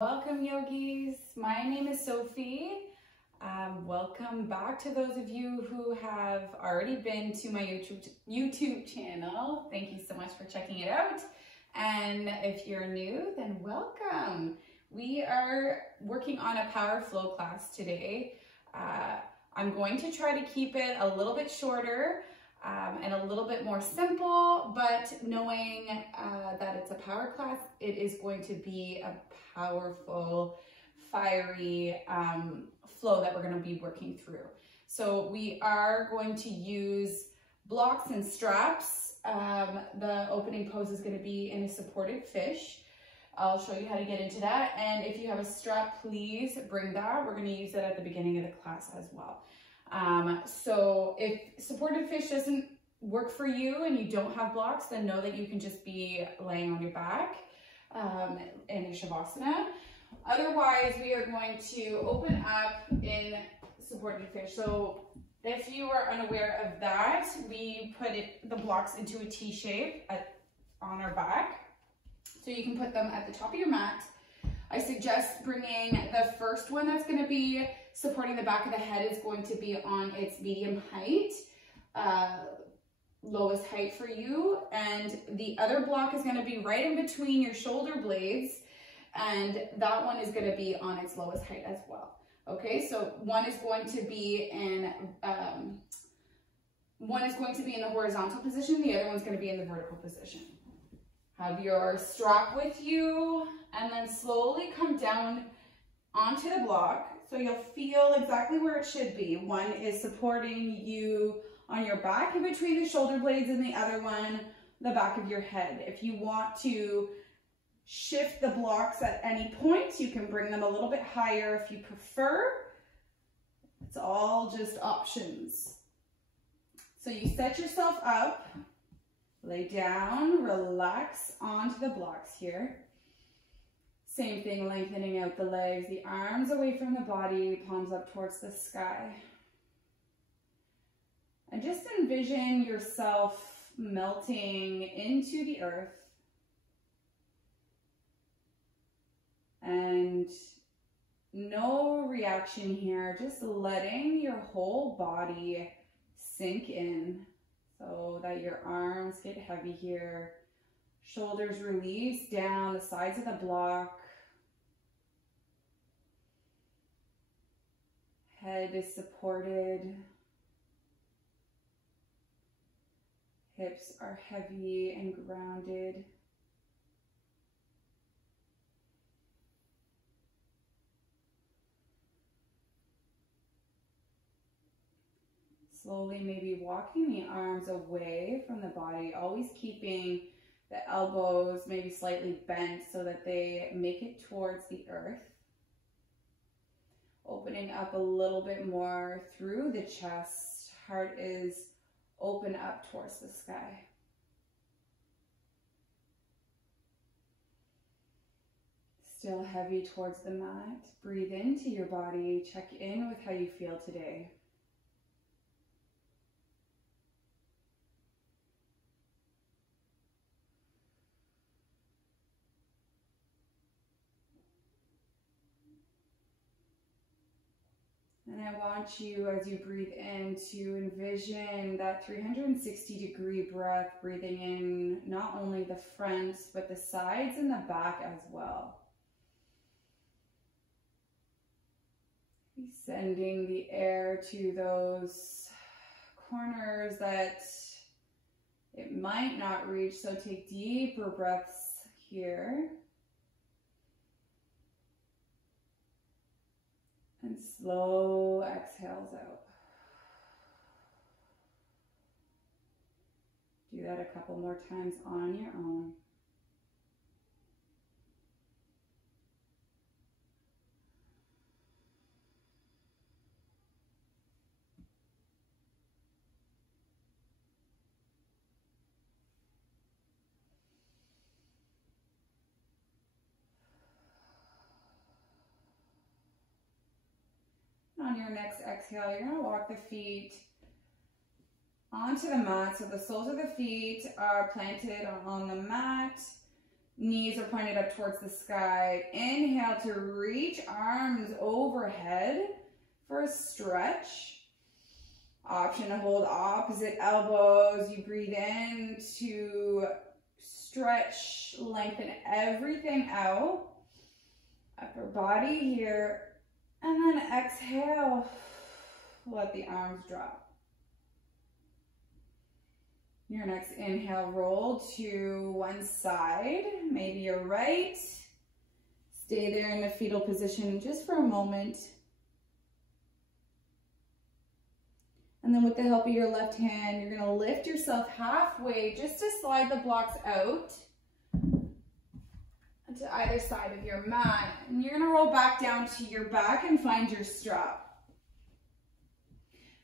Welcome yogis, my name is Sophie. Welcome back to those of you who have already been to my YouTube channel. Thank you so much for checking it out. And if you're new, then welcome. We are working on a power flow class today. I'm going to try to keep it a little bit shorter and a little bit more simple, but knowing that it's a power class, it is going to be a powerful, fiery flow that we're going to be working through. So we are going to use blocks and straps. The opening pose is going to be in a supported fish. I'll show you how to get into that. And if you have a strap, please bring that. We're going to use it at the beginning of the class as well. So if supported fish doesn't work for you and you don't have blocks, then know that you can just be laying on your back in a Shavasana. Otherwise, we are going to open up in supported fish. So if you are unaware of that, we put the blocks into a T shape on our back. So you can put them at the top of your mat. I suggest bringing the first one that's going to be supporting the back of the head is going to be on its medium height, lowest height for you. And the other block is going to be right in between your shoulder blades. And that one is going to be on its lowest height as well. Okay, so one is going to be in the horizontal position. The other one's going to be in the vertical position. Have your strap with you and then slowly come down onto the block. So you'll feel exactly where it should be. One is supporting you on your back in between the shoulder blades and the other one, the back of your head. If you want to shift the blocks at any point, you can bring them a little bit higher if you prefer. It's all just options. So you set yourself up. Lay down, relax onto the blocks here. Same thing, lengthening out the legs, the arms away from the body, palms up towards the sky. And just envision yourself melting into the earth. And no reaction here, just letting your whole body sink in. So that your arms get heavy here. Shoulders release down the sides of the block. Head is supported. Hips are heavy and grounded. Slowly maybe walking the arms away from the body, always keeping the elbows maybe slightly bent so that they make it towards the earth. Opening up a little bit more through the chest. Heart is open up towards the sky. Still heavy towards the mat. Breathe into your body. Check in with how you feel today. And I want you, as you breathe in, to envision that 360-degree breath, breathing in not only the front, but the sides and the back as well. Sending the air to those corners that it might not reach, so take deeper breaths here. And slow exhales out. Do that a couple more times on your own. On your next exhale, you're going to walk the feet onto the mat. So the soles of the feet are planted on the mat. Knees are pointed up towards the sky. Inhale to reach arms overhead for a stretch. Option to hold opposite elbows. You breathe in to stretch, lengthen everything out. Upper body here. And then exhale, let the arms drop. Your next inhale, roll to one side, maybe your right. Stay there in the fetal position just for a moment. And then with the help of your left hand, you're gonna lift yourself halfway just to slide the blocks out to either side of your mat. And you're gonna roll back down to your back and find your strap.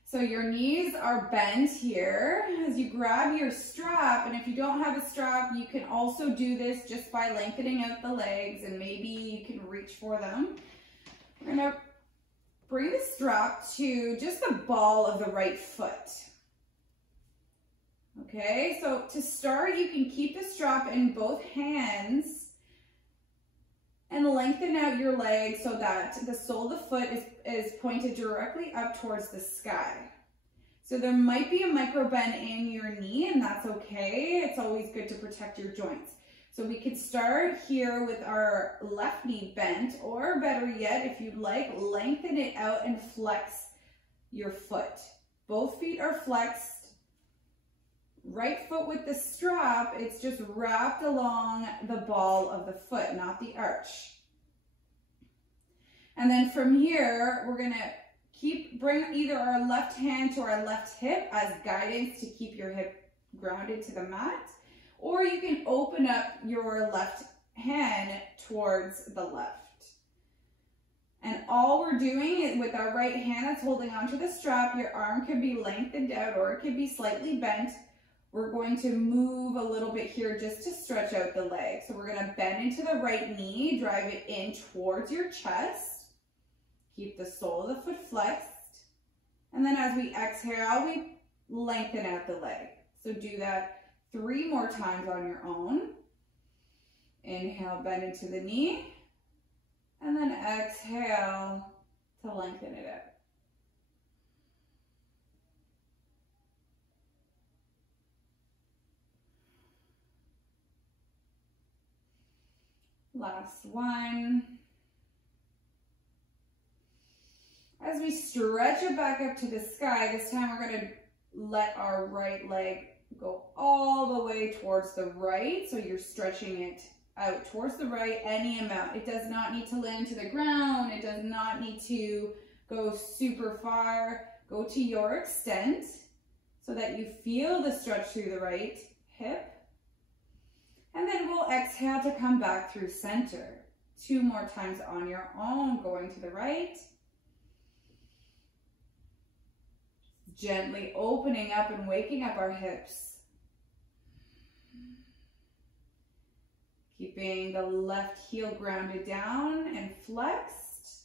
So your knees are bent here as you grab your strap, and if you don't have a strap, you can also do this just by lengthening out the legs, and maybe you can reach for them. We're gonna bring the strap to just the ball of the right foot. Okay, so to start, you can keep the strap in both hands and lengthen out your leg so that the sole of the foot is pointed directly up towards the sky. So there might be a micro bend in your knee, and that's okay. It's always good to protect your joints. So we could start here with our left knee bent, or better yet, if you'd like, lengthen it out and flex your foot. Both feet are flexed. Right foot with the strap, it's just wrapped along the ball of the foot, not the arch. And then from here, we're gonna bring either our left hand to our left hip as guidance to keep your hip grounded to the mat, or you can open up your left hand towards the left. And all we're doing is with our right hand that's holding onto the strap, your arm can be lengthened out or it can be slightly bent. We're going to move a little bit here just to stretch out the leg. So we're gonna bend into the right knee, drive it in towards your chest. Keep the sole of the foot flexed. And then as we exhale, we lengthen out the leg. So do that 3 more times on your own. Inhale, bend into the knee. And then exhale to lengthen it out. Last one. As we stretch it back up to the sky, this time we're going to let our right leg go all the way towards the right. So you're stretching it out towards the right, any amount. It does not need to land to the ground. It does not need to go super far. Go to your extent so that you feel the stretch through the right hip. And then we'll exhale to come back through center. 2 more times on your own, going to the right. Gently opening up and waking up our hips. Keeping the left heel grounded down and flexed.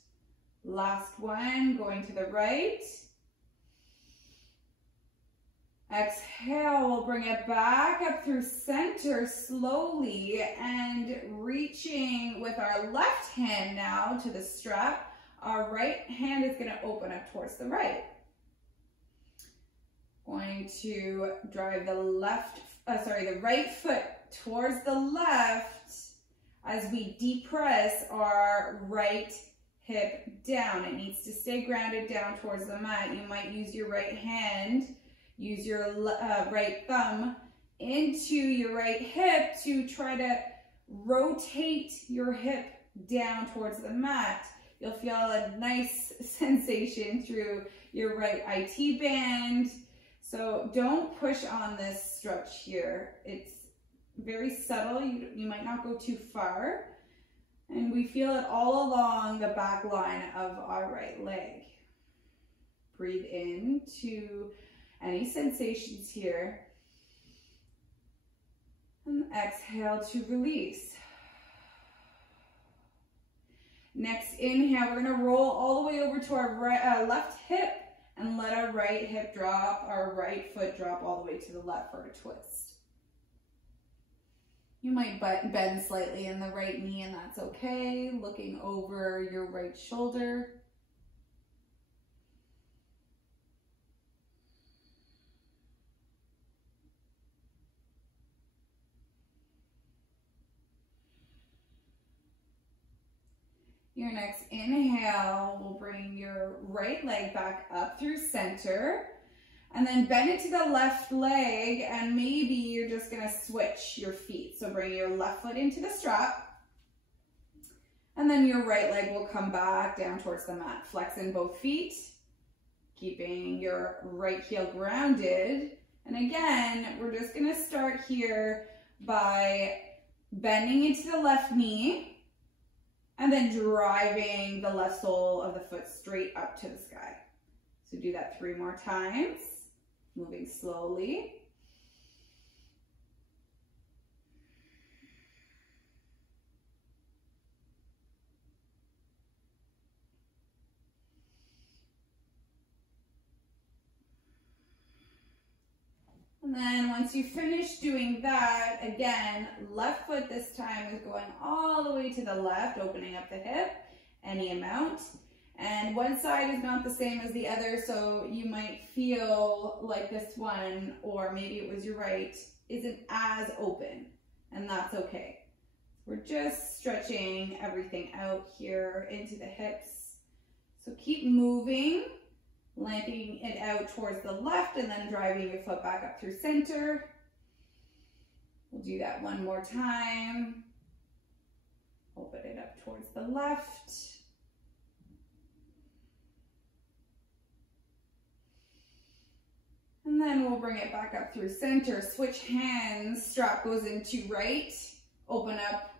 Last one, going to the right. Exhale, we'll bring it back up through center slowly and reaching with our left hand now to the strap. Our right hand is going to open up towards the right. Going to drive the right foot towards the left as we depress our right hip down. It needs to stay grounded down towards the mat. You might use your right hand, use your right thumb into your right hip to try to rotate your hip down towards the mat. You'll feel a nice sensation through your right IT band. So don't push on this stretch here. It's very subtle. You might not go too far. And we feel it all along the back line of our right leg. Breathe into any sensations here. And exhale to release. Next inhale, we're going to roll all the way over to our left hip. And let our right hip drop, our right foot drop all the way to the left for a twist. You might bend slightly in the right knee, and that's okay. Looking over your right shoulder. Your next inhale will bring your right leg back up through center, and then bend it to the left leg, and maybe you're just gonna switch your feet. So bring your left foot into the strap, and then your right leg will come back down towards the mat. Flex in both feet, keeping your right heel grounded. And again, we're just gonna start here by bending into the left knee, and then driving the left sole of the foot straight up to the sky. So do that 3 more times, moving slowly. And then once you finish doing that, again, left foot this time is going all the way to the left, opening up the hip, any amount. And one side is not the same as the other, so you might feel like this one, or maybe it was your right, isn't as open, and that's okay. We're just stretching everything out here into the hips. So keep moving. Lengthening it out towards the left and then driving your foot back up through center. We'll do that 1 more time. Open it up towards the left. And then we'll bring it back up through center. Switch hands, strap goes into right. Open up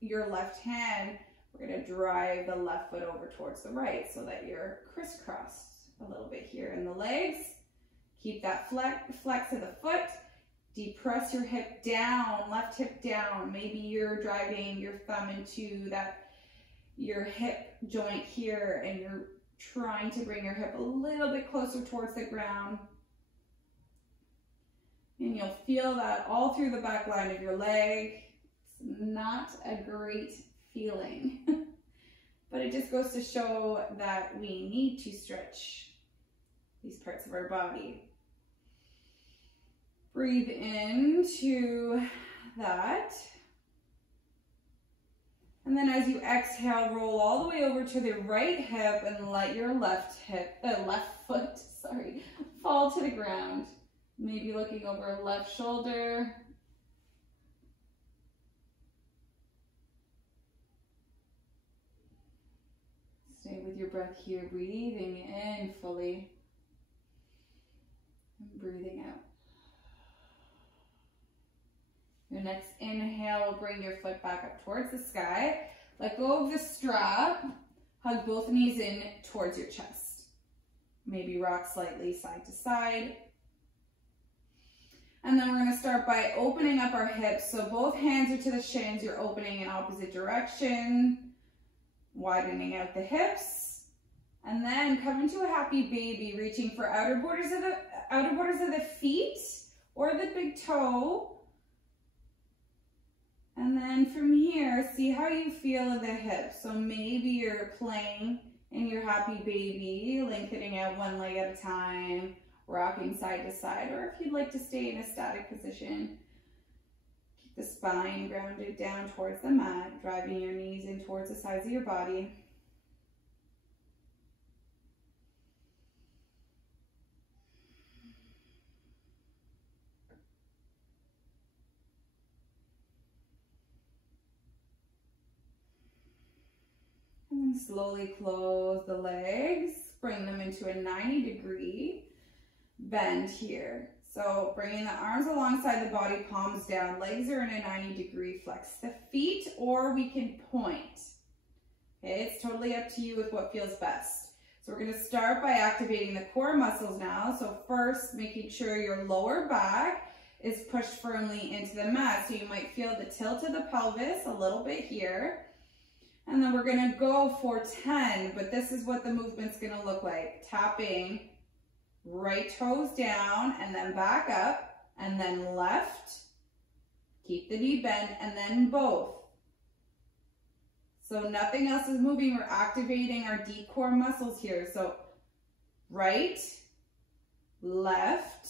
your left hand. We're gonna drive the left foot over towards the right so that you're crisscrossed a little bit here in the legs. Keep that flex of the foot. Depress your hip down, left hip down. Maybe you're driving your thumb into your hip joint here, and you're trying to bring your hip a little bit closer towards the ground. And you'll feel that all through the back line of your leg. It's not a great feeling. But it just goes to show that we need to stretch these parts of our body. Breathe into that. And then as you exhale, roll all the way over to the right hip and let your left foot fall to the ground. Maybe looking over left shoulder. Stay with your breath here, breathing in fully and breathing out. Your next inhale will bring your foot back up towards the sky. Let go of the strap. Hug both knees in towards your chest. Maybe rock slightly side to side. And then we're going to start by opening up our hips. So both hands are to the shins. You're opening in opposite direction. Widening out the hips, and then come into a happy baby, reaching for outer borders of the feet or the big toe. And then from here, see how you feel in the hips. So maybe you're playing in your happy baby, lengthening out one leg at a time, rocking side to side, or if you'd like to stay in a static position, the spine grounded down towards the mat, driving your knees in towards the sides of your body. And then slowly close the legs, bring them into a 90-degree bend here. So bringing the arms alongside the body, palms down, legs are in a 90-degree flex. The feet, or we can point. Okay, it's totally up to you with what feels best. So we're gonna start by activating the core muscles now. So first, making sure your lower back is pushed firmly into the mat. So you might feel the tilt of the pelvis a little bit here. And then we're gonna go for 10, but this is what the movement's gonna look like. Tapping right toes down and then back up and then left Keep the knee bent, and then both. So nothing else is moving. We're activating our deep core muscles here. So right, left,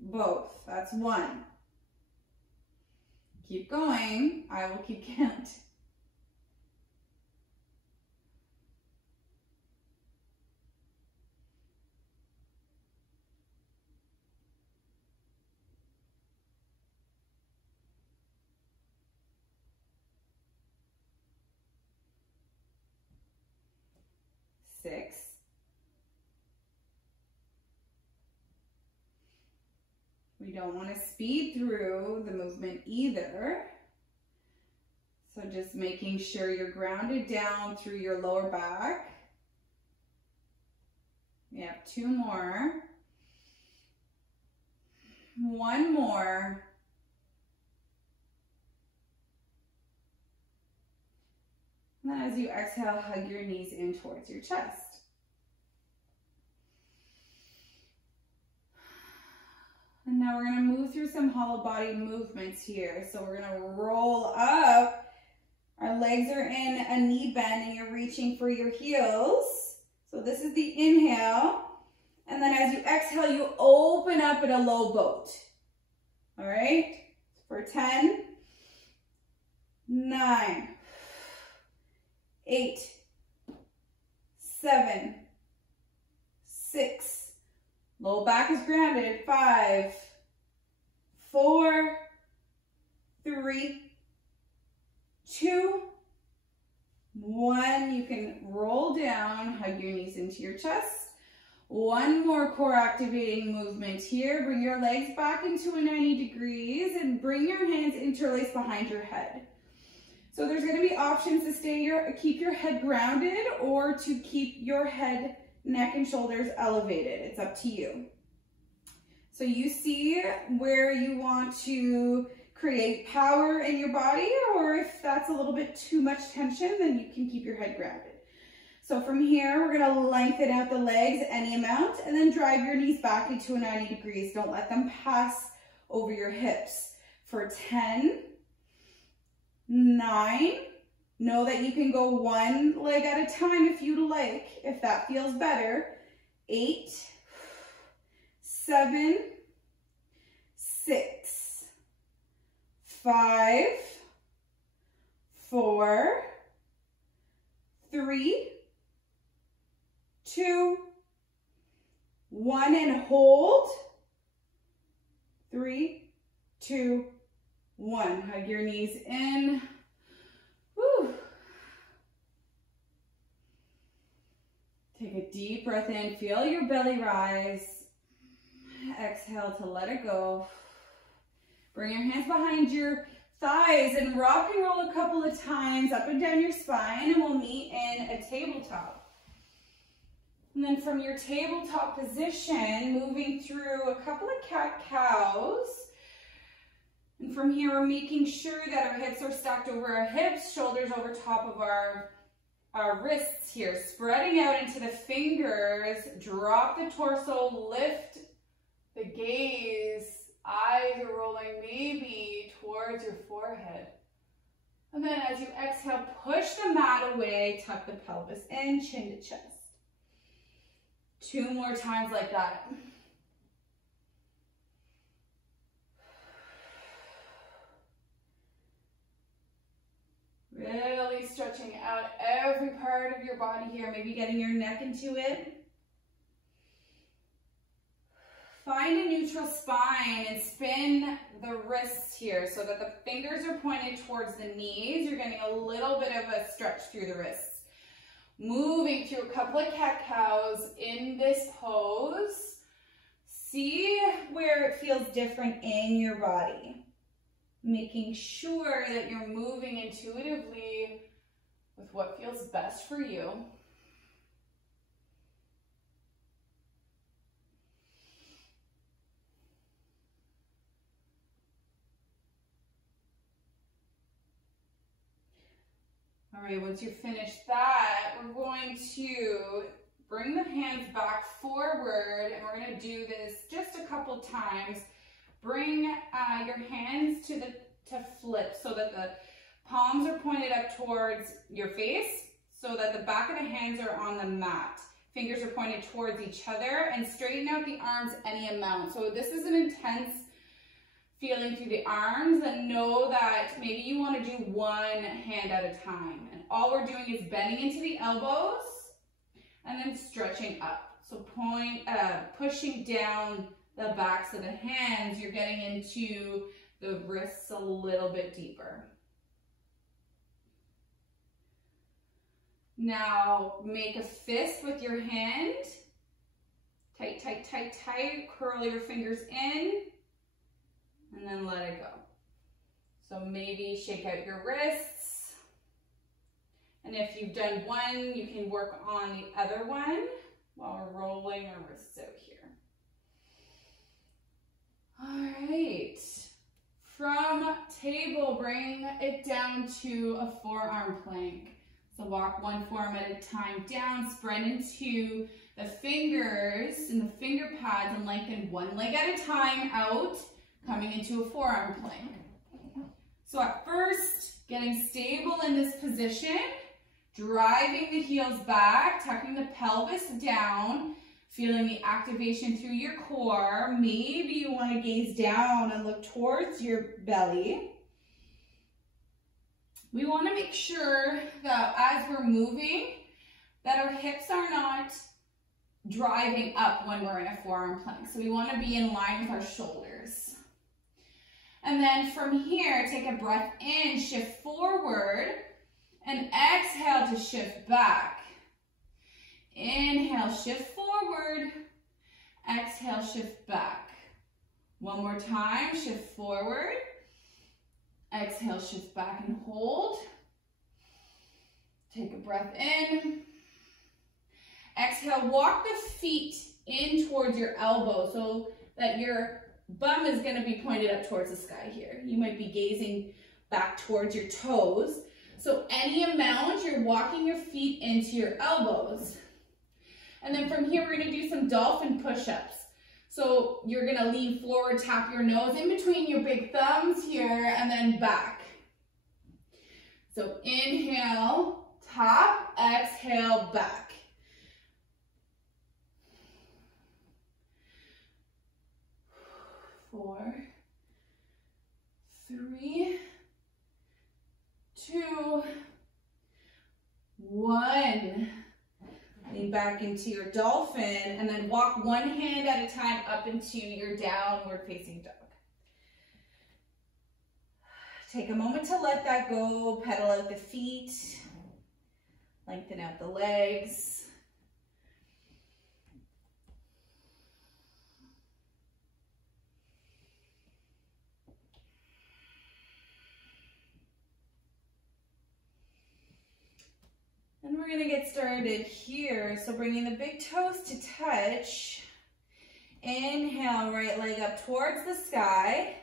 both. That's one. Keep going. I will keep count. 6. We don't want to speed through the movement either. So just making sure you're grounded down through your lower back. We have 2 more. 1 more. And then as you exhale, hug your knees in towards your chest. And now we're going to move through some hollow body movements here. So we're going to roll up. Our legs are in a knee bend and you're reaching for your heels. So this is the inhale. And then as you exhale, you open up in a low boat. All right? For 10, 9, 8, 7, 6. Low back is grounded. 5, 4, 3, 2, 1. You can roll down, hug your knees into your chest. 1 more core activating movement here. Bring your legs back into a 90 degrees and bring your hands interlaced behind your head. So there's going to be options to keep your head grounded or to keep your head, neck, and shoulders elevated. It's up to you. So you see where you want to create power in your body, or if that's a little bit too much tension, then you can keep your head grounded. So from here, we're going to lengthen out the legs any amount and then drive your knees back into a 90 degrees. Don't let them pass over your hips. For 10, 9, know that you can go 1 leg at a time if you'd like, if that feels better. 8, 7, 6, 5, 4, 3, 2, 1, and hold. 3, 2, 1. Hug your knees in. Woo. Take a deep breath in. Feel your belly rise. Exhale to let it go. Bring your hands behind your thighs and rock and roll a couple of times up and down your spine, and we'll meet in a tabletop. And then from your tabletop position, moving through a couple of cat-cows. And from here, we're making sure that our hips are stacked over our hips, shoulders over top of our wrists here. Spreading out into the fingers, drop the torso, lift the gaze. Eyes are rolling maybe towards your forehead. And then as you exhale, push the mat away, tuck the pelvis in, chin to chest. 2 more times like that. Really stretching out every part of your body here, maybe getting your neck into it. Find a neutral spine and spin the wrists here so that the fingers are pointed towards the knees. You're getting a little bit of a stretch through the wrists. Moving through a couple of cat-cows in this pose. See where it feels different in your body. Making sure that you're moving intuitively with what feels best for you. All right, once you've finished that, we're going to bring the hands back forward, and we're going to do this just a couple times. bring your hands to flip so that the palms are pointed up towards your face, so that the back of the hands are on the mat. Fingers are pointed towards each other, and straighten out the arms any amount. So this is an intense feeling through the arms, and know that maybe you want to do one hand at a time. And all we're doing is bending into the elbows and then stretching up. So pushing down the backs of the hands, you're getting into the wrists a little bit deeper. Now make a fist with your hand. Tight, tight, tight, tight. Curl your fingers in and then let it go. So maybe shake out your wrists. And if you've done one, you can work on the other one while we're rolling our wrists out here. All right. From table, bring it down to a forearm plank. So walk one forearm at a time down, spread into the fingers and the finger pads and lengthen one leg at a time out, coming into a forearm plank. So at first, getting stable in this position, driving the heels back, tucking the pelvis down, feeling the activation through your core. Maybe you want to gaze down and look towards your belly. We want to make sure that as we're moving, that our hips are not driving up when we're in a forearm plank. So we want to be in line with our shoulders. And then from here, take a breath in, shift forward, and exhale to shift back. Inhale, shift forward, exhale, shift back. One more time, shift forward. Exhale, shift back and hold. Take a breath in. Exhale, walk the feet in towards your elbow so that your bum is going to be pointed up towards the sky here. You might be gazing back towards your toes. So any amount, you're walking your feet into your elbows. And then from here, we're going to do some dolphin push-ups. So you're gonna lean forward, tap your nose in between your big thumbs here, and then back. So inhale, tap, exhale, back. Four, three, two, one. Lean back into your dolphin and then walk one hand at a time up into your downward facing dog. Take a moment to let that go, pedal out the feet, lengthen out the legs. And we're gonna get started here. So bringing the big toes to touch. Inhale, right leg up towards the sky.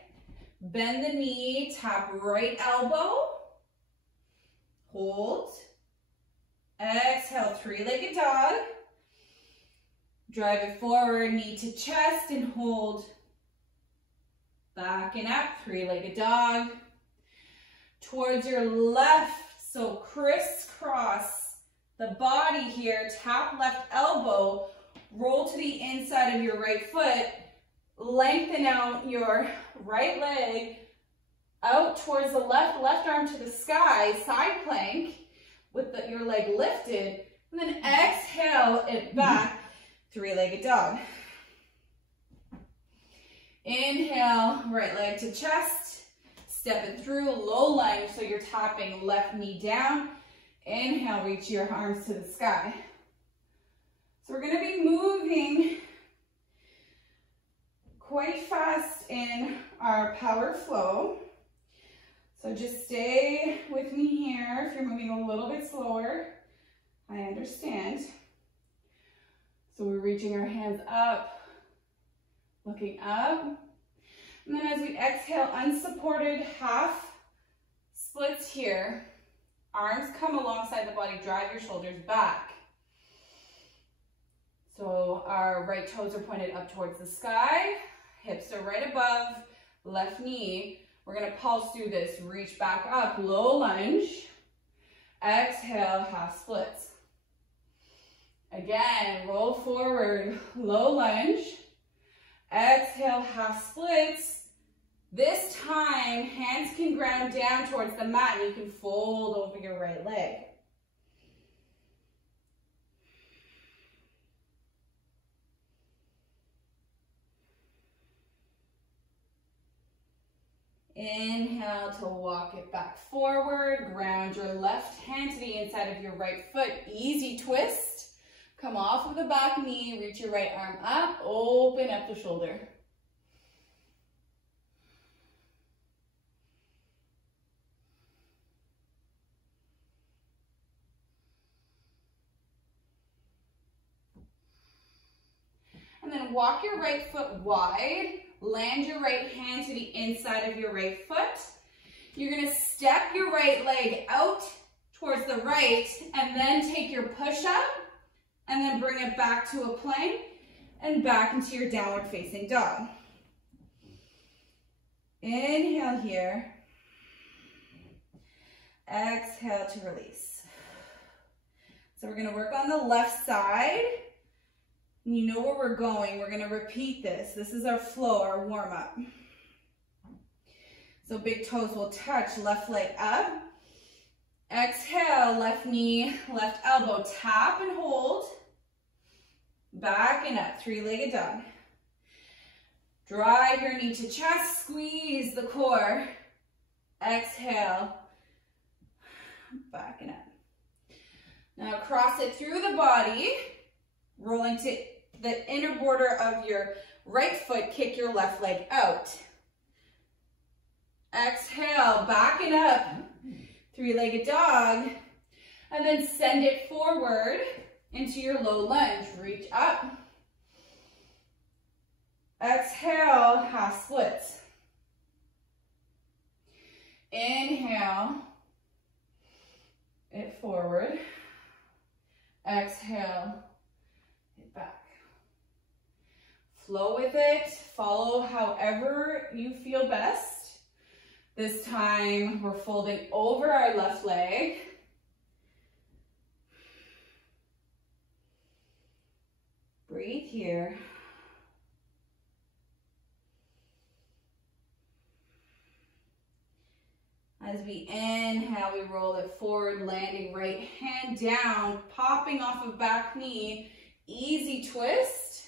Bend the knee, tap right elbow. Hold. Exhale, three-legged dog. Drive it forward, knee to chest and hold. Back and up, three-legged dog. Towards your left, so crisscross the body here, tap left elbow, roll to the inside of your right foot, lengthen out your right leg out towards the left arm to the sky, side plank with your leg lifted, and then exhale it back, three-legged dog. Inhale, right leg to chest, step it through, low lunge, so you're tapping left knee down. Inhale, reach your arms to the sky. So we're going to be moving quite fast in our power flow. So just stay with me here. If you're moving a little bit slower, I understand. So we're reaching our hands up, looking up. And then as we exhale, unsupported half splits here. Arms come alongside the body, drive your shoulders back. So our right toes are pointed up towards the sky, hips are right above left knee. We're gonna pulse through this. Reach back up, low lunge. Exhale, half splits. Again, roll forward, low lunge. Exhale, half splits. This time, hands can ground down towards the mat and you can fold over your right leg. Inhale to walk it back forward. Ground your left hand to the inside of your right foot. Easy twist. Come off of the back knee. Reach your right arm up. Open up the shoulder. And then walk your right foot wide. Land your right hand to the inside of your right foot. You're gonna step your right leg out towards the right and then take your push up and then bring it back to a plank and back into your downward facing dog. Inhale here. Exhale to release. So we're gonna work on the left side. You know where we're going. We're going to repeat this. This is our flow, our warm-up. So big toes will touch, left leg up. Exhale, left knee, left elbow. Tap and hold. Back and up, three-legged dog. Drive your knee to chest, squeeze the core. Exhale, back and up. Now cross it through the body. Rolling to the inner border of your right foot, kick your left leg out. Exhale, backing up, three-legged dog, and then send it forward into your low lunge. Reach up. Exhale, half splits. Inhale, it forward. Exhale, back. Flow with it. Follow however you feel best. This time we're folding over our left leg. Breathe here. As we inhale, we roll it forward, landing right hand down, popping off of back knee. Easy twist,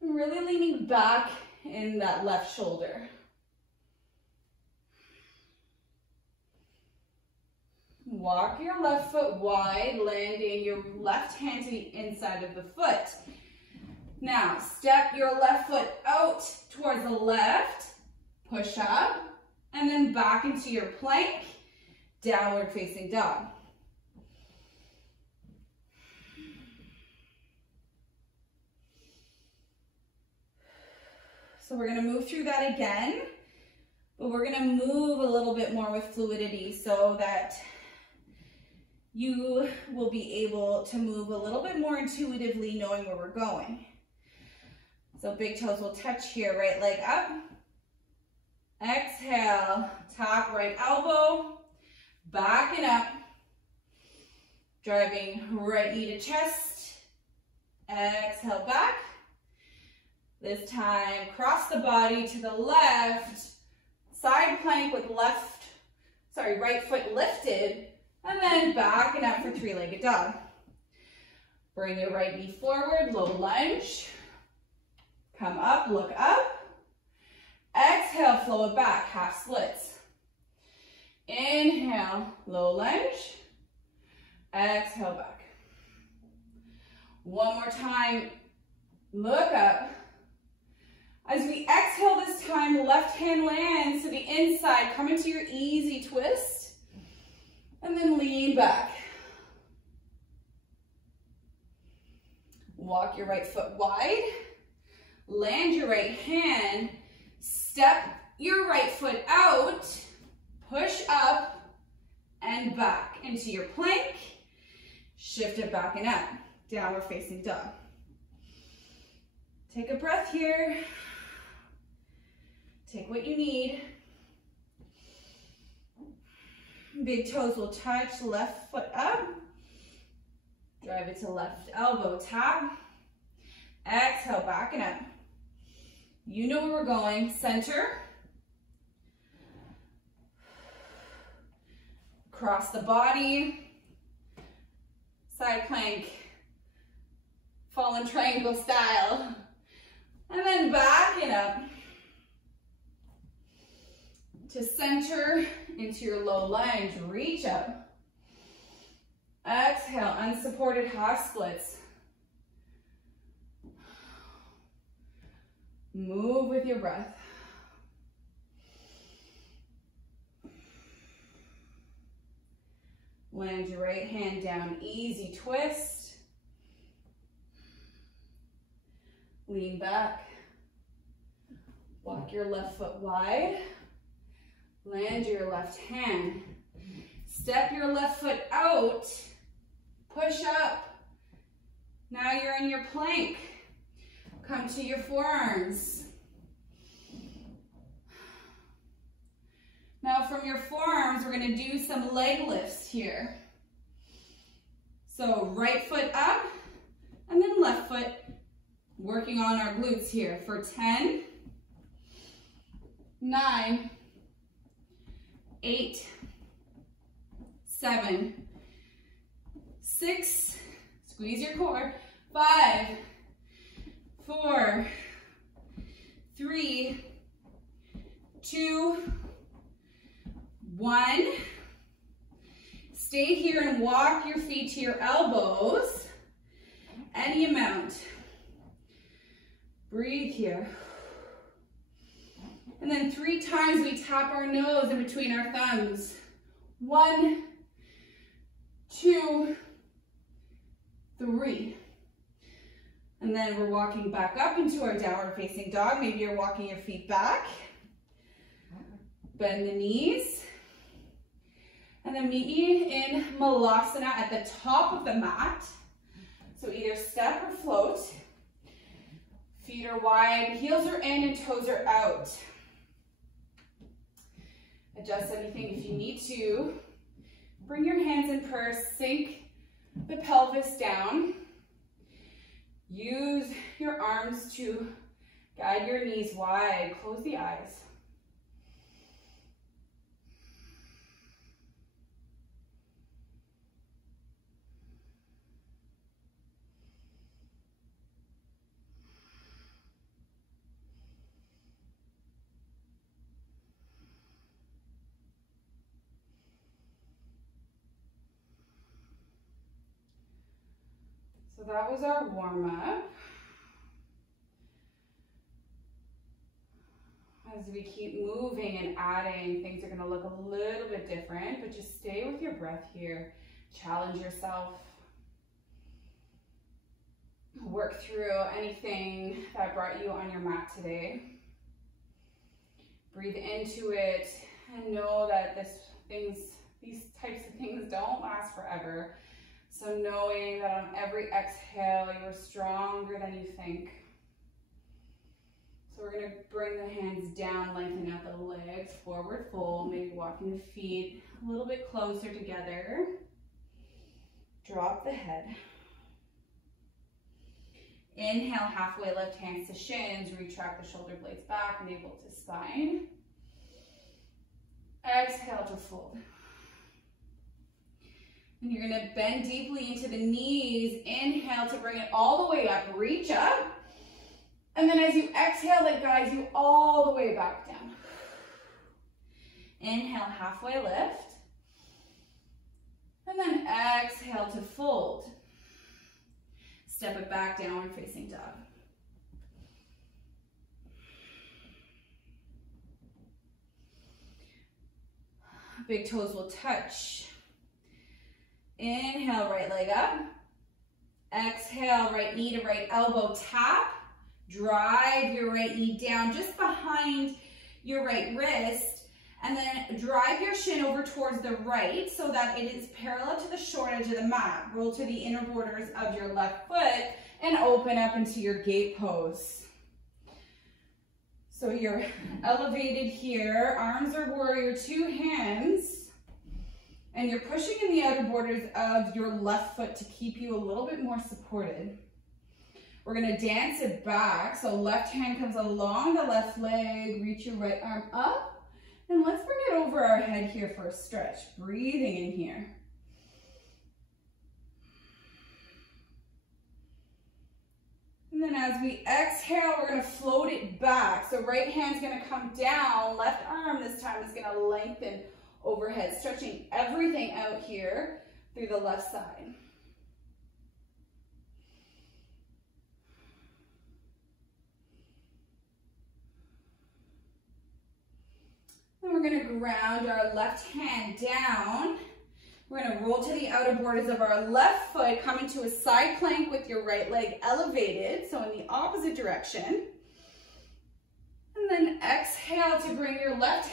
and really leaning back in that left shoulder. Walk your left foot wide, landing your left hand to the inside of the foot. Now, step your left foot out towards the left, push up, and then back into your plank, downward facing dog. So we're gonna move through that again, but we're gonna move a little bit more with fluidity so that you will be able to move a little bit more intuitively knowing where we're going. So big toes will touch here, right leg up. Exhale, tap right elbow, backing up, driving right knee to chest. Exhale back. This time, cross the body to the left, side plank with right foot lifted, and then backing up for three-legged dog. Bring your right knee forward, low lunge. Come up, look up. Exhale, flow it back, half splits. Inhale, low lunge. Exhale, back. One more time, look up. As we exhale this time, left hand lands to the inside. Come into your easy twist. And then lean back. Walk your right foot wide. Land your right hand. Step your right foot out. Push up and back into your plank. Shift it back and up. Downward facing dog. Take a breath here. Take what you need. Big toes will touch, left foot up. Drive it to left elbow, tap. Exhale, back and up. You know where we're going. Center. Cross the body. Side plank. Fallen triangle style. And then back and up. To center into your low lunge. Reach up. Exhale, unsupported half splits. Move with your breath. Land your right hand down, easy twist. Lean back. Walk your left foot wide. Land your left hand. Step your left foot out. Push up. Now you're in your plank. Come to your forearms. Now from your forearms, we're going to do some leg lifts here. So right foot up and then left foot, working on our glutes here for 10, 9, 8, 7, 6, squeeze your core, 5, 4, 3, 2, 1. Stay here and walk your feet to your elbows, any amount. Breathe here. And then 3 times we tap our nose in between our thumbs. 1, 2, 3. And then we're walking back up into our downward facing dog. Maybe you're walking your feet back. Bend the knees. And then meet me in Malasana at the top of the mat. So either step or float. Feet are wide, heels are in and toes are out. Adjust anything if you need to. Bring your hands in purse, sink the pelvis down. Use your arms to guide your knees wide. Close the eyes. So that was our warm-up. As we keep moving and adding, things are going to look a little bit different, but just stay with your breath here. Challenge yourself. Work through anything that brought you on your mat today. Breathe into it and know that these types of things don't last forever. So knowing that on every exhale, you're stronger than you think. So we're going to bring the hands down, lengthen out the legs, forward fold, maybe walking the feet a little bit closer together. Drop the head. Inhale, halfway lift, hands to shins, retract the shoulder blades back, navel to spine. Exhale to fold. And you're going to bend deeply into the knees. Inhale to bring it all the way up. Reach up. And then as you exhale, that guides you all the way back down. Inhale, halfway lift. And then exhale to fold. Step it back, downward facing dog. Big toes will touch. Inhale, right leg up. Exhale, right knee to right elbow tap. Drive your right knee down just behind your right wrist. And then drive your shin over towards the right so that it is parallel to the short edge of the mat. Roll to the inner borders of your left foot and open up into your gate pose. So you're elevated here, arms are warrior, two hands, and you're pushing in the outer borders of your left foot to keep you a little bit more supported. We're gonna dance it back. So left hand comes along the left leg, reach your right arm up, and let's bring it over our head here for a stretch. Breathing in here. And then as we exhale, we're gonna float it back. So right hand's gonna come down, left arm this time is gonna lengthen overhead, stretching everything out here through the left side. Then we're gonna ground our left hand down. We're gonna roll to the outer borders of our left foot, come into a side plank with your right leg elevated, so in the opposite direction. And then exhale to bring your left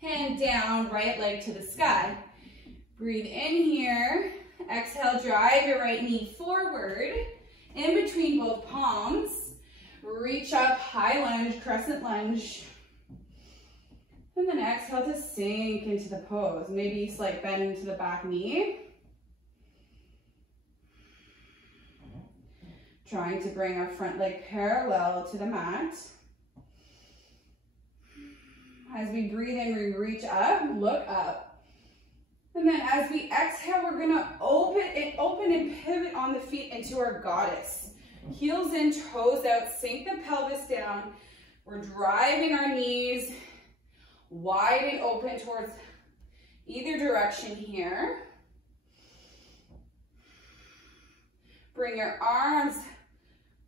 hand down, right leg to the sky. Breathe in here. Exhale, drive your right knee forward, in between both palms. Reach up, high lunge, crescent lunge. And then exhale to sink into the pose. Maybe slight bend into the back knee. Trying to bring our front leg parallel to the mat. As we breathe in, we reach up, look up. And then as we exhale, we're gonna open and pivot on the feet into our goddess. Heels in, toes out, sink the pelvis down. We're driving our knees wide and open towards either direction here. Bring your arms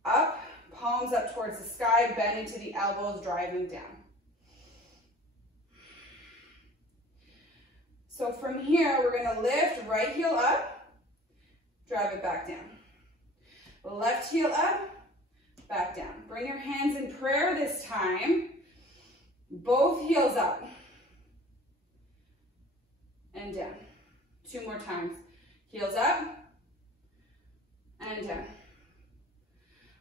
up, palms up towards the sky, bend into the elbows, driving down. So from here, we're gonna lift right heel up, drive it back down. Left heel up, back down. Bring your hands in prayer this time. Both heels up and down. Two more times. Heels up and down.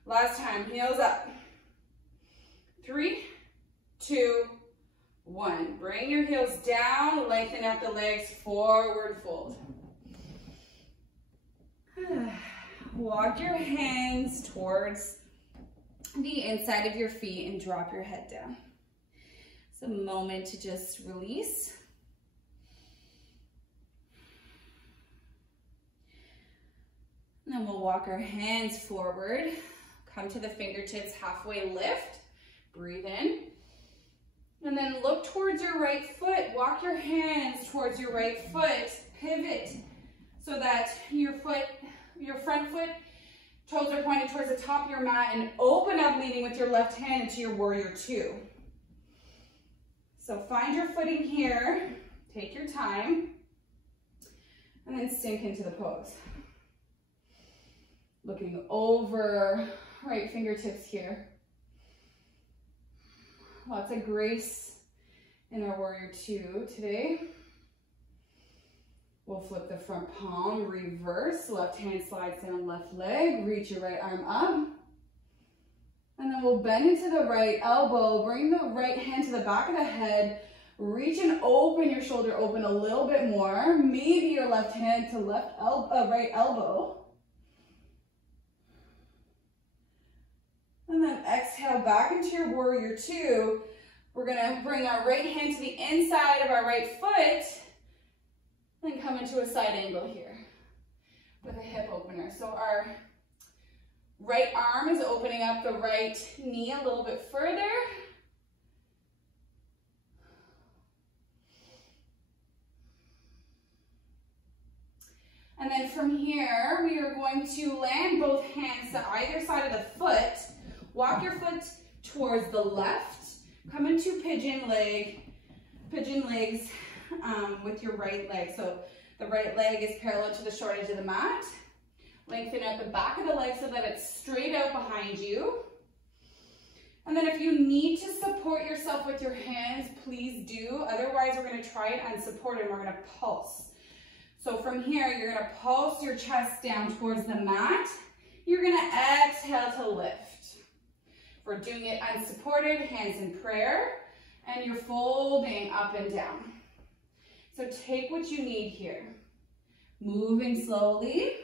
Last time, heels up. 3, 2, 1. Bring your heels down, lengthen out the legs, forward fold. Walk your hands towards the inside of your feet and drop your head down. It's a moment to just release. And then we'll walk our hands forward, come to the fingertips, halfway lift, breathe in. And then look towards your right foot, walk your hands towards your right foot, pivot so that your front foot, toes are pointed towards the top of your mat, and open up leading with your left hand into your warrior two. So find your footing here, take your time, and then sink into the pose. Looking over right fingertips here. Lots of grace in our warrior two today. We'll flip the front palm, reverse, left hand slides down left leg, reach your right arm up. And then we'll bend into the right elbow, bring the right hand to the back of the head, reach and open your shoulder open a little bit more, maybe your left hand to right elbow. And then exhale back into your warrior two. We're gonna bring our right hand to the inside of our right foot, then come into a side angle here with a hip opener. So our right arm is opening up the right knee a little bit further. And then from here, we are going to land both hands to either side of the foot. Walk your foot towards the left. Come into pigeon legs with your right leg. So the right leg is parallel to the short edge of the mat. Lengthen out the back of the leg so that it's straight out behind you. And then if you need to support yourself with your hands, please do. Otherwise, we're going to try it unsupported and we're going to pulse. So from here, you're going to pulse your chest down towards the mat. You're going to exhale to lift. If we're doing it unsupported, hands in prayer, and you're folding up and down. So take what you need here. Moving slowly,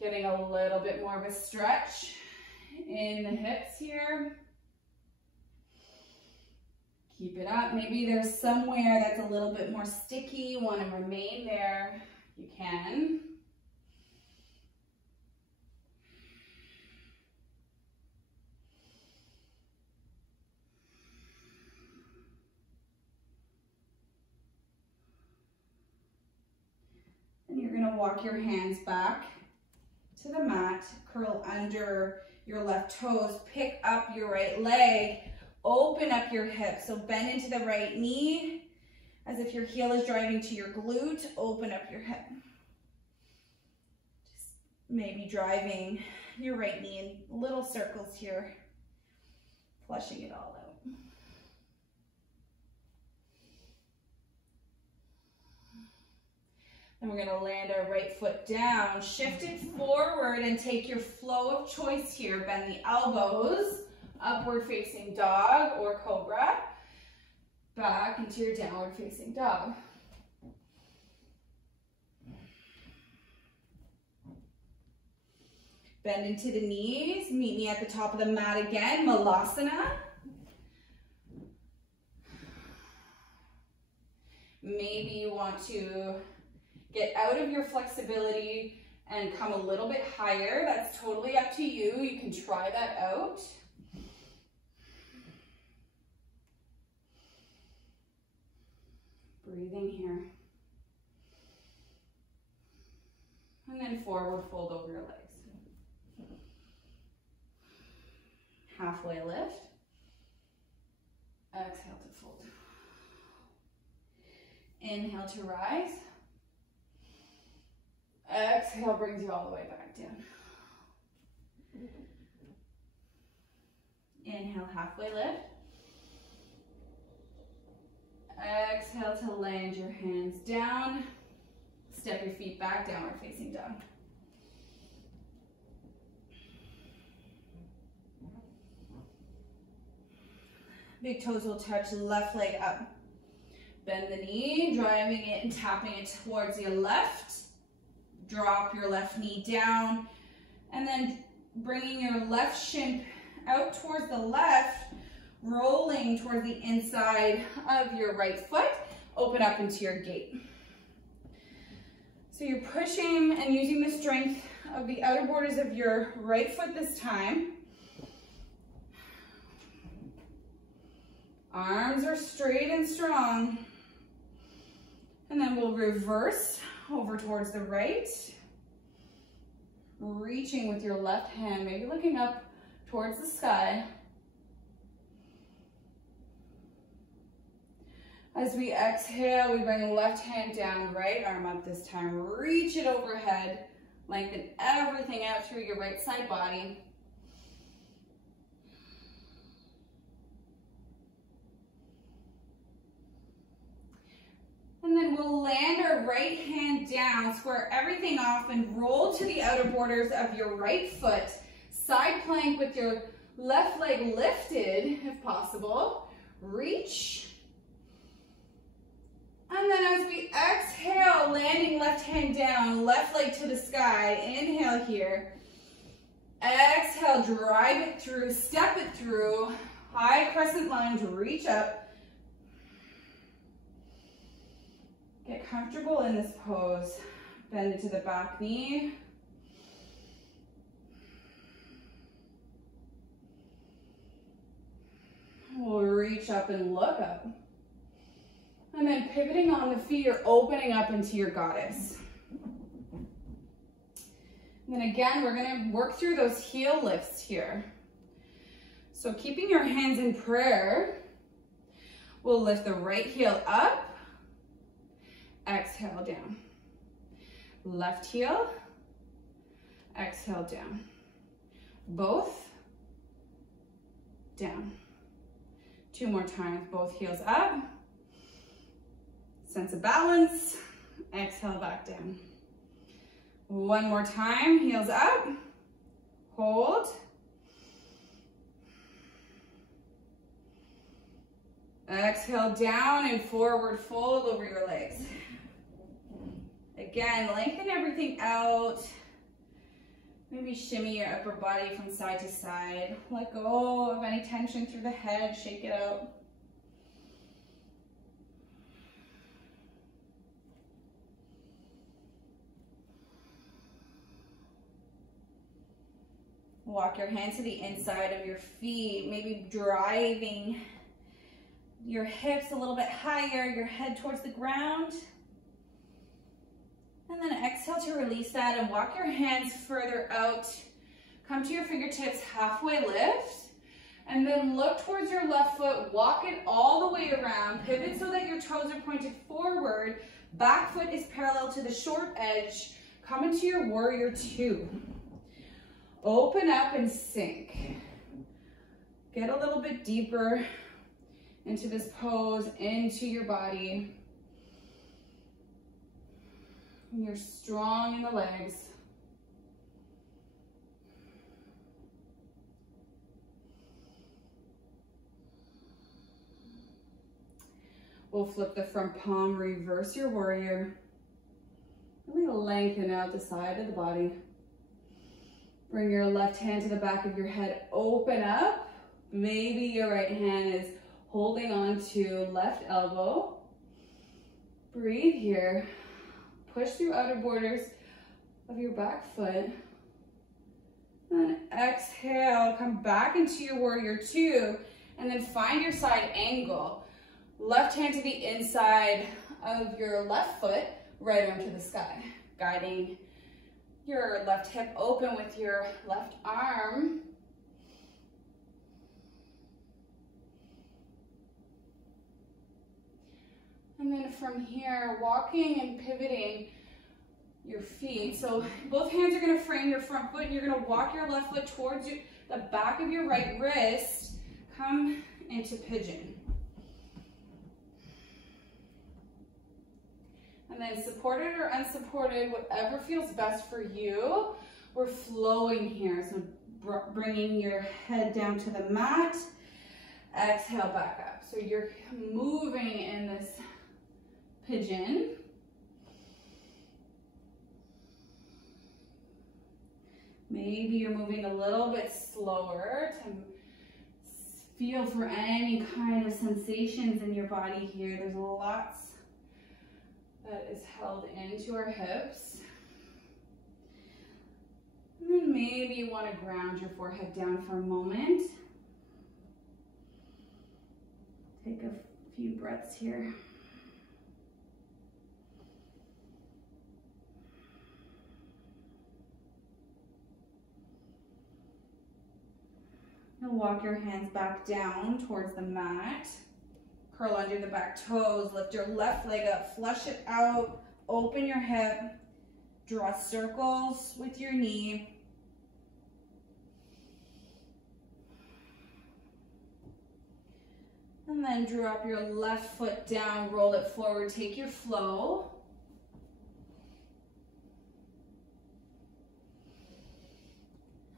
getting a little bit more of a stretch in the hips here. Keep it up. Maybe there's somewhere that's a little bit more sticky, you want to remain there, you can. And you're going to walk your hands back to the mat, curl under your left toes, pick up your right leg, open up your hips. So bend into the right knee as if your heel is driving to your glute, open up your hip. Just maybe driving your right knee in little circles here, flushing it all out. And we're gonna land our right foot down, shift it forward and take your flow of choice here. Bend the elbows, upward facing dog or cobra, back into your downward facing dog. Bend into the knees, meet me at the top of the mat again, Malasana. Maybe you want to get out of your flexibility and come a little bit higher. That's totally up to you. You can try that out. Breathing here. And then forward fold over your legs. Halfway lift. Exhale to fold. Inhale to rise. Exhale brings you all the way back down. Inhale, halfway lift. Exhale to land your hands down. Step your feet back, downward facing dog. Big toes will touch, left leg up. Bend the knee, driving it and tapping it towards your left. Drop your left knee down, and then bringing your left shin out towards the left, rolling toward the inside of your right foot. Open up into your gate. So you're pushing and using the strength of the outer borders of your right foot this time. Arms are straight and strong. And then we'll reverse over towards the right. Reaching with your left hand, maybe looking up towards the sky. As we exhale, we bring left hand down, right arm up this time. Reach it overhead. Lengthen everything out through your right side body. And then we'll land our right hand down, square everything off, and roll to the outer borders of your right foot. Side plank with your left leg lifted, if possible. Reach. And then as we exhale, landing left hand down, left leg to the sky. Inhale here. Exhale, drive it through, step it through. High crescent lunge, reach up. Get comfortable in this pose. Bend into the back knee. We'll reach up and look up. And then pivoting on the feet, you're opening up into your goddess. And then again, we're gonna work through those heel lifts here. So keeping your hands in prayer, we'll lift the right heel up. Exhale down. Left heel, exhale down. Both down. 2 more times, both heels up. Sense of balance, exhale back down. 1 more time, heels up, hold, Exhale, down and forward fold over your legs. Again, lengthen everything out. Maybe shimmy your upper body from side to side. Let go of any tension through the head, shake it out. Walk your hands to the inside of your feet, maybe driving your hips a little bit higher, your head towards the ground. And then exhale to release that and walk your hands further out. Come to your fingertips, halfway lift. And then look towards your left foot, walk it all the way around. Pivot so that your toes are pointed forward. Back foot is parallel to the short edge. Come into your warrior two. Open up and sink. Get a little bit deeper into this pose, into your body. You're strong in the legs. We'll flip the front palm, reverse your warrior. Really lengthen out the side of the body. Bring your left hand to the back of your head, open up. Maybe your right hand is holding on to left elbow. Breathe here. Push through outer borders of your back foot. And exhale, come back into your warrior two, and then find your side angle. Left hand to the inside of your left foot, right arm to the sky, guiding your left hip open with your left arm. And then from here, walking and pivoting your feet. So both hands are gonna frame your front foot, and you're gonna walk your left foot towards the back of your right wrist. Come into pigeon. And then supported or unsupported, whatever feels best for you. We're flowing here. So bringing your head down to the mat. Exhale back up. So you're moving in this pigeon. Maybe you're moving a little bit slower to feel for any kind of sensations in your body here. There's lots that is held into our hips. And then maybe you want to ground your forehead down for a moment. Take a few breaths here. And walk your hands back down towards the mat. Curl under the back toes, lift your left leg up, flush it out, open your hip, draw circles with your knee. And then drop your left foot down, roll it forward, take your flow.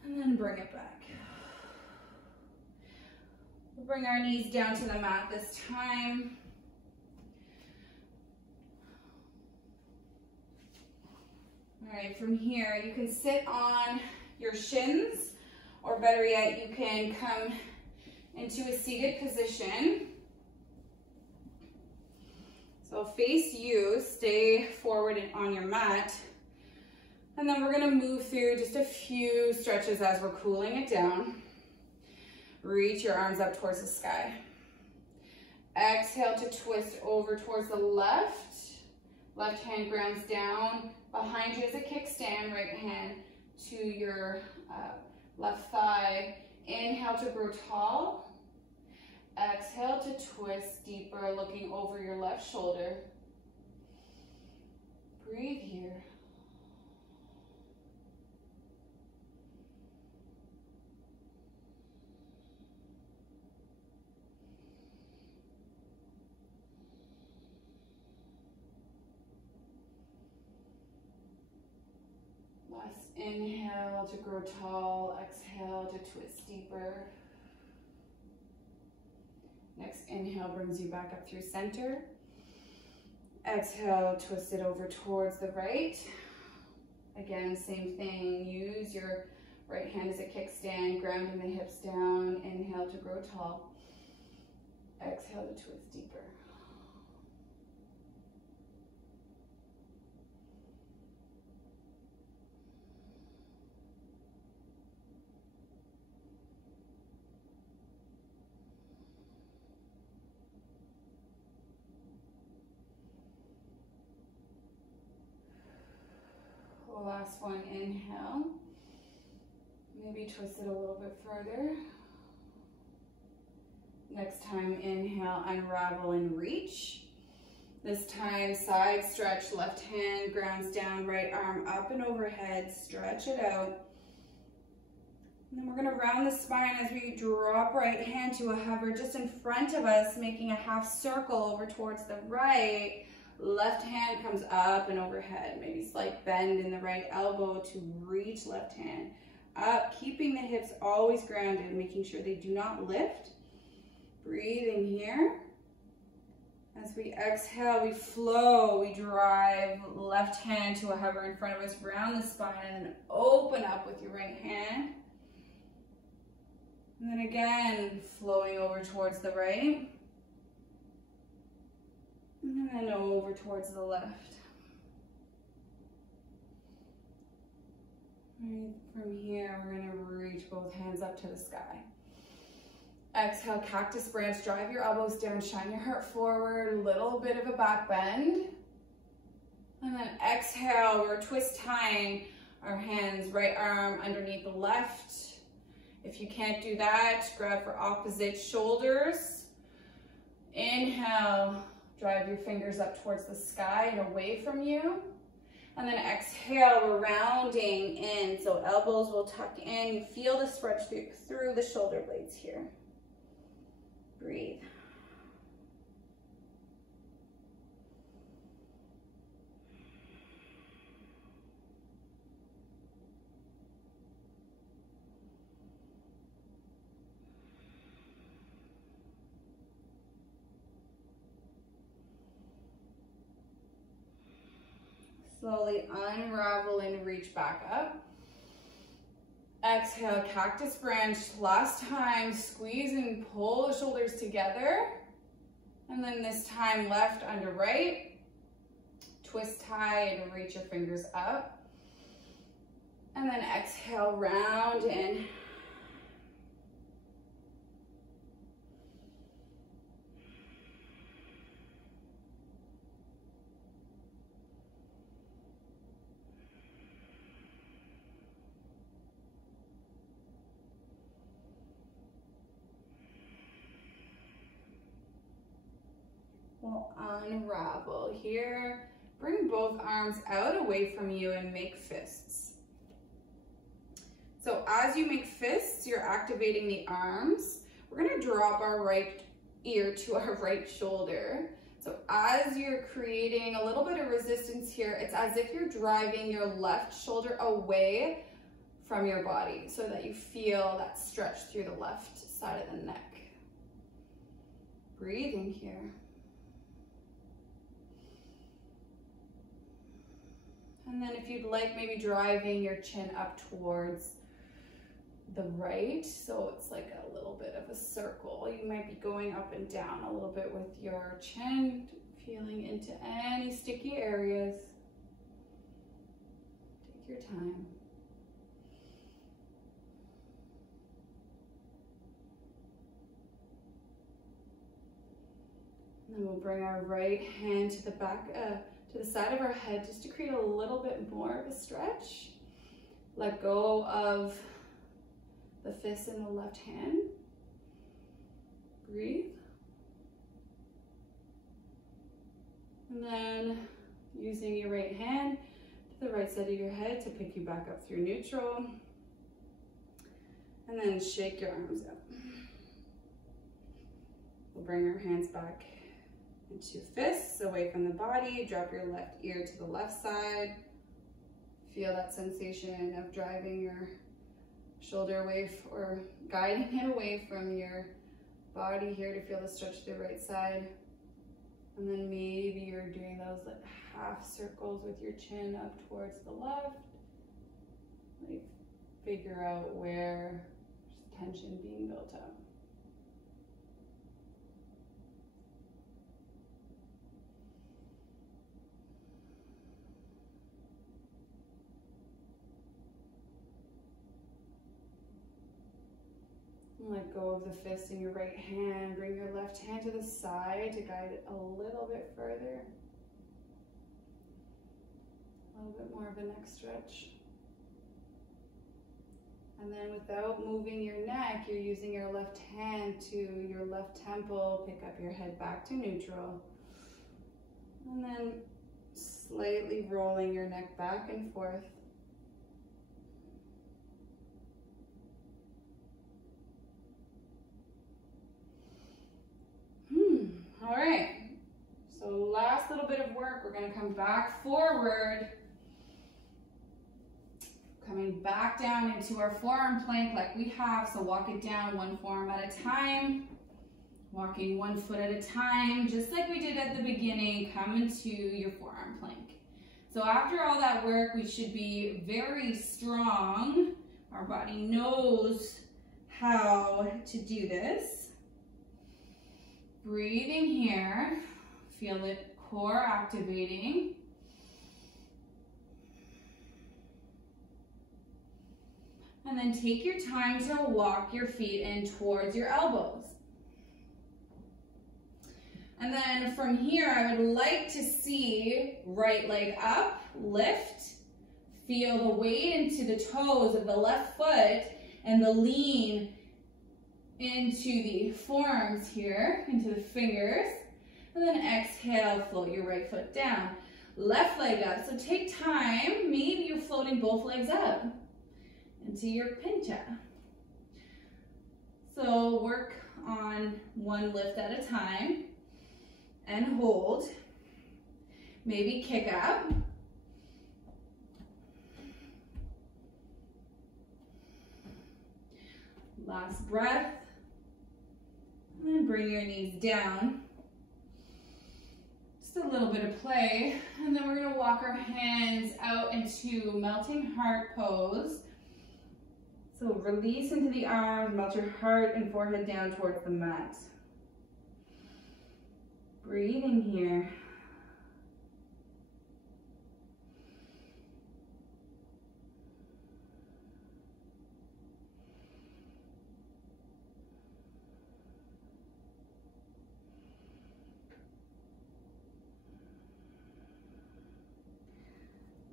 And then bring it back. We'll bring our knees down to the mat this time. All right, from here, you can sit on your shins, or better yet, you can come into a seated position. So face you, stay forward on your mat. And then we're gonna move through just a few stretches as we're cooling it down. Reach your arms up towards the sky. Exhale to twist over towards the left. Left hand grounds down. Behind you is a kickstand, right hand to your left thigh. Inhale to grow tall. Exhale to twist deeper, looking over your left shoulder. Breathe here. Last inhale to grow tall, exhale to twist deeper. Next inhale brings you back up through center. Exhale, twist it over towards the right. Again, same thing. Use your right hand as a kickstand, grounding the hips down. Inhale to grow tall. Exhale to twist deeper. Last one, inhale. Maybe twist it a little bit further. Next time, inhale, unravel and reach. This time, side stretch, left hand grounds down, right arm up and overhead, stretch it out. And then we're gonna round the spine as we drop right hand to a hover just in front of us, making a half circle over towards the right. Left hand comes up and overhead, maybe slight bend in the right elbow to reach left hand up, keeping the hips always grounded, making sure they do not lift. Breathing here. As we exhale, we flow, we drive left hand to a hover in front of us, round the spine, and then open up with your right hand. And then again, flowing over towards the right. And then over towards the left. And from here, we're going to reach both hands up to the sky. Exhale, cactus branch, drive your elbows down, shine your heart forward, little bit of a back bend. And then exhale, we're twist tying our hands, right arm underneath the left. If you can't do that, grab for opposite shoulders. Inhale. Drive your fingers up towards the sky and away from you. And then exhale, we're rounding in. So elbows will tuck in. You feel the stretch through the shoulder blades here. Breathe. Slowly unravel and reach back up. Exhale, cactus branch. Last time, squeeze and pull the shoulders together. And then this time, left under right. Twist tie and reach your fingers up. And then exhale, round in. We'll unravel here. Bring both arms out away from you and make fists. So as you make fists, you're activating the arms. We're gonna drop our right ear to our right shoulder. So as you're creating a little bit of resistance here, it's as if you're driving your left shoulder away from your body so that you feel that stretch through the left side of the neck. Breathing here. And then if you'd like, maybe driving your chin up towards the right. So it's like a little bit of a circle. You might be going up and down a little bit with your chin, feeling into any sticky areas. Take your time. And then we'll bring our right hand to the back, to the side of our head, just to create a little bit more of a stretch. Let go of the fist in the left hand. Breathe. And then using your right hand to the right side of your head to pick you back up through neutral. And then shake your arms up. We'll bring our hands back into fists, away from the body. Drop your left ear to the left side. Feel that sensation of driving your shoulder away or guiding it away from your body here to feel the stretch to the right side. And then maybe you're doing those like half circles with your chin up towards the left. Like figure out where there's tension being built up. Let go of the fist in your right hand. Bring your left hand to the side to guide it a little bit further. A little bit more of a neck stretch. And then without moving your neck, you're using your left hand to your left temple. Pick up your head back to neutral. And then slightly rolling your neck back and forth. All right, so last little bit of work, we're gonna come back forward, coming back down into our forearm plank like we have, so walk it down one forearm at a time, walking one foot at a time, just like we did at the beginning, come into your forearm plank. So after all that work, we should be very strong. Our body knows how to do this. Breathing here, feel the core activating. And then take your time to walk your feet in towards your elbows. And then from here, I would like to see right leg up, lift, feel the weight into the toes of the left foot and the lean into the forearms here, into the fingers, and then exhale, float your right foot down. Left leg up, so take time, maybe you're floating both legs up into your pincha. So work on one lift at a time and hold. Maybe kick up. Last breath. And then bring your knees down. Just a little bit of play. And then we're gonna walk our hands out into melting heart pose. So release into the arms, melt your heart and forehead down towards the mat. Breathing here.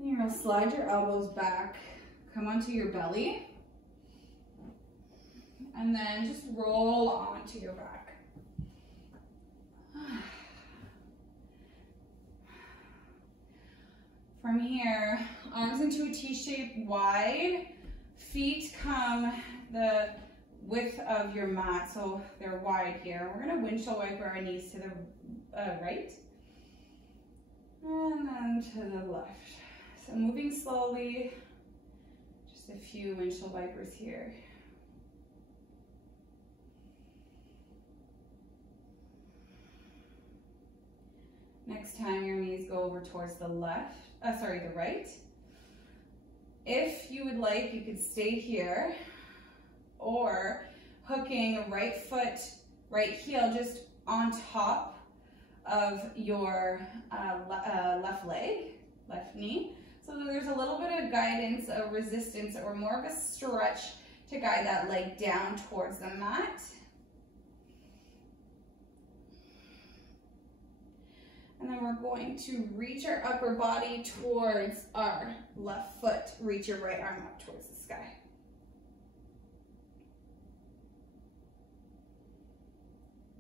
You're going to slide your elbows back, come onto your belly, and then just roll onto your back. From here, arms into a T-shape wide, feet come the width of your mat, so they're wide here. We're going to windshield wiper our knees to the right, and then to the left. So moving slowly, just a few windshield wipers here. Next time your knees go over towards the left, the right. If you would like, you could stay here, or hooking right foot, right heel just on top of your left leg, left knee. So there's a little bit of guidance, a resistance, or more of a stretch to guide that leg down towards the mat. And then we're going to reach our upper body towards our left foot. Reach your right arm up towards the sky.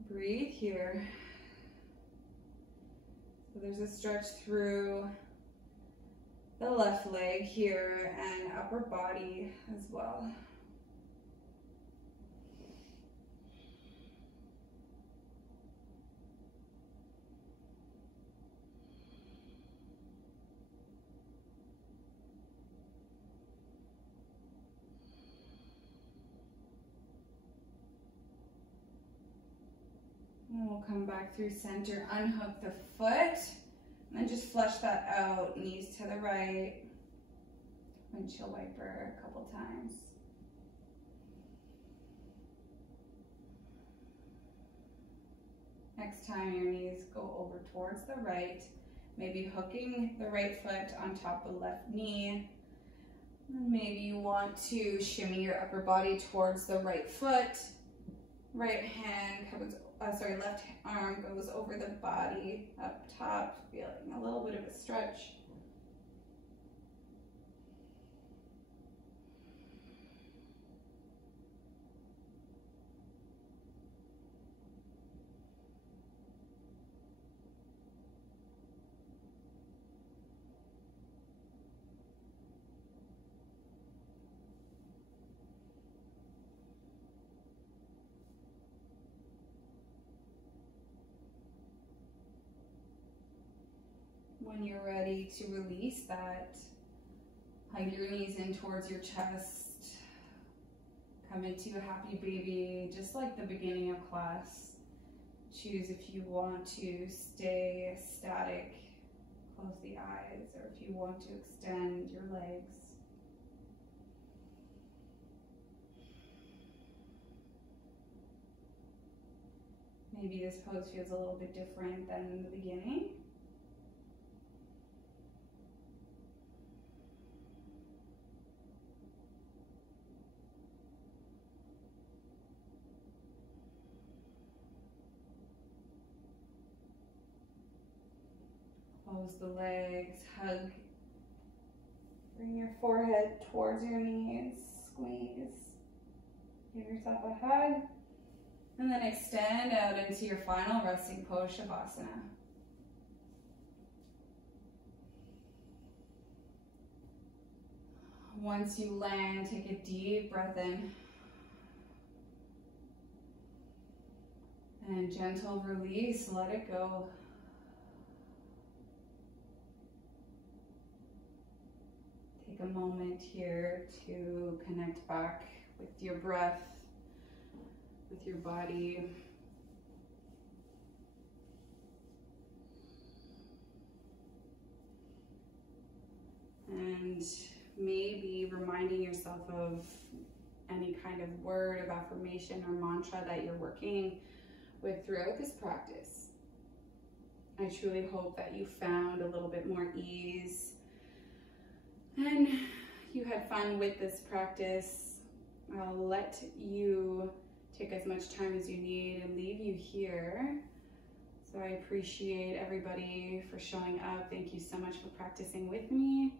Breathe here. So there's a stretch through the left leg here and upper body as well. come back through center, unhook the foot, and then just flush that out, knees to the right. Windshield wiper a couple times. Next time your knees go over towards the right, maybe hooking the right foot on top of the left knee. Maybe you want to shimmy your upper body towards the right foot. Right hand comes, left arm goes over the body up top, feeling a little bit of a stretch. When you're ready to release that, hug your knees in towards your chest. Come into a happy baby, just like the beginning of class. Choose if you want to stay static, close the eyes, or if you want to extend your legs. Maybe this pose feels a little bit different than in the beginning. Close the legs, hug. Bring your forehead towards your knees, squeeze. Give yourself a hug. And then extend out into your final resting pose, Shavasana. Once you land, take a deep breath in. And gentle release, let it go. Take a moment here to connect back with your breath, with your body. And maybe reminding yourself of any kind of word of affirmation or mantra that you're working with throughout this practice. I truly hope that you found a little bit more ease and you had fun with this practice. I'll let you take as much time as you need and leave you here. So I appreciate everybody for showing up. Thank you so much for practicing with me.